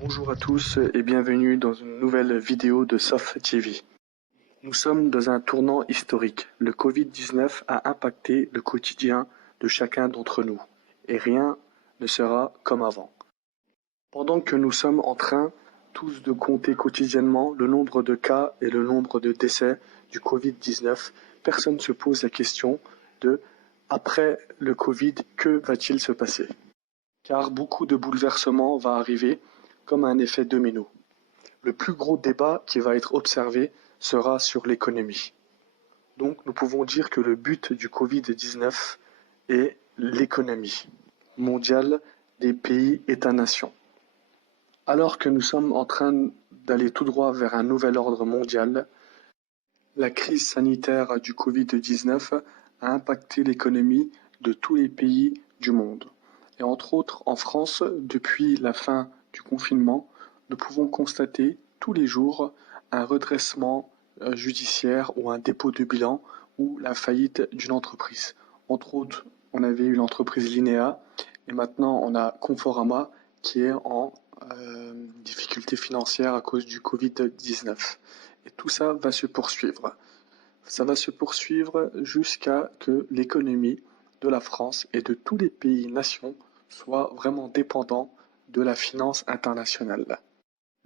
Bonjour à tous et bienvenue dans une nouvelle vidéo de Soft TV. Nous sommes dans un tournant historique. Le Covid-19 a impacté le quotidien de chacun d'entre nous et rien ne sera comme avant. Pendant que nous sommes en train tous de compter quotidiennement le nombre de cas et le nombre de décès du Covid-19, personne ne se pose la question de après le Covid, que va-t-il se passer? Car beaucoup de bouleversements vont arriver comme un effet domino. Le plus gros débat qui va être observé sera sur l'économie. Donc nous pouvons dire que le but du Covid-19 est l'économie mondiale des pays États-nations. Alors que nous sommes en train d'aller tout droit vers un nouvel ordre mondial, la crise sanitaire du Covid-19 a impacté l'économie de tous les pays du monde. Et entre autres, en France, depuis la fin du confinement, nous pouvons constater tous les jours un redressement judiciaire ou un dépôt de bilan ou la faillite d'une entreprise. Entre autres, on avait eu l'entreprise Linéa et maintenant on a Conforama qui est en difficulté financière à cause du Covid-19. Et tout ça va se poursuivre. Ça va se poursuivre jusqu'à que l'économie de la France et de tous les pays-nations soit vraiment dépendant de la finance internationale.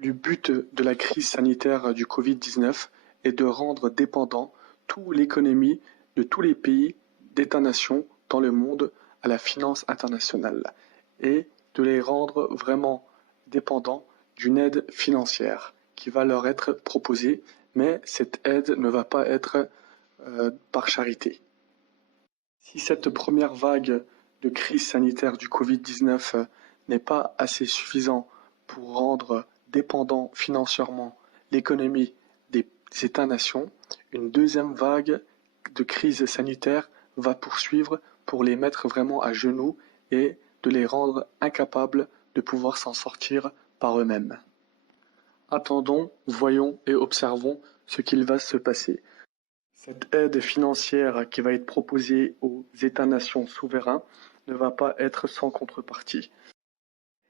Le but de la crise sanitaire du Covid-19 est de rendre dépendant toute l'économie de tous les pays d'États-nations dans le monde à la finance internationale et de les rendre vraiment dépendants d'une aide financière qui va leur être proposée, mais cette aide ne va pas être par charité. Si cette première vague de crise sanitaire du Covid-19 n'est pas assez suffisante pour rendre dépendant financièrement l'économie des États-nations, une deuxième vague de crise sanitaire va poursuivre pour les mettre vraiment à genoux et de les rendre incapables de pouvoir s'en sortir par eux-mêmes. Attendons, voyons et observons ce qu'il va se passer. Cette aide financière qui va être proposée aux États-nations souverains ne va pas être sans contrepartie.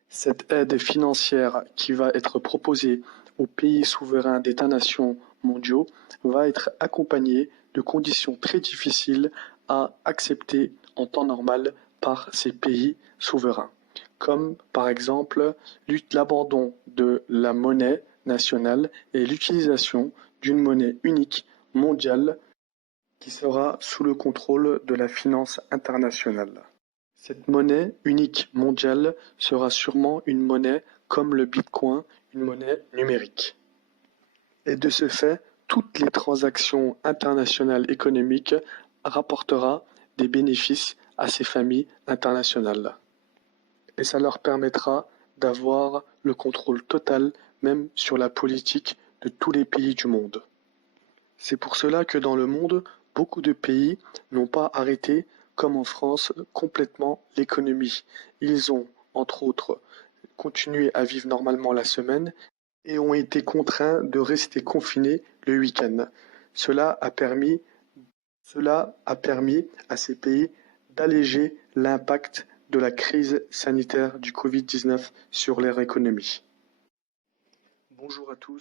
Cette aide financière qui va être proposée aux pays souverains d'États-nations mondiaux va être accompagnée de conditions très difficiles à accepter en temps normal par ces pays souverains, comme par exemple l'abandon de la monnaie nationale et l'utilisation d'une monnaie unique mondiale qui sera sous le contrôle de la finance internationale. Cette monnaie unique mondiale sera sûrement une monnaie comme le Bitcoin, une monnaie numérique. Et de ce fait, toutes les transactions internationales économiques rapportera des bénéfices à ces familles internationales. Et ça leur permettra d'avoir le contrôle total même sur la politique de tous les pays du monde. C'est pour cela que dans le monde, beaucoup de pays n'ont pas arrêté, comme en France, complètement l'économie. Ils ont, entre autres, continué à vivre normalement la semaine et ont été contraints de rester confinés le week-end. Cela a permis à ces pays d'alléger l'impact de la crise sanitaire du Covid-19 sur leur économie. Bonjour à tous.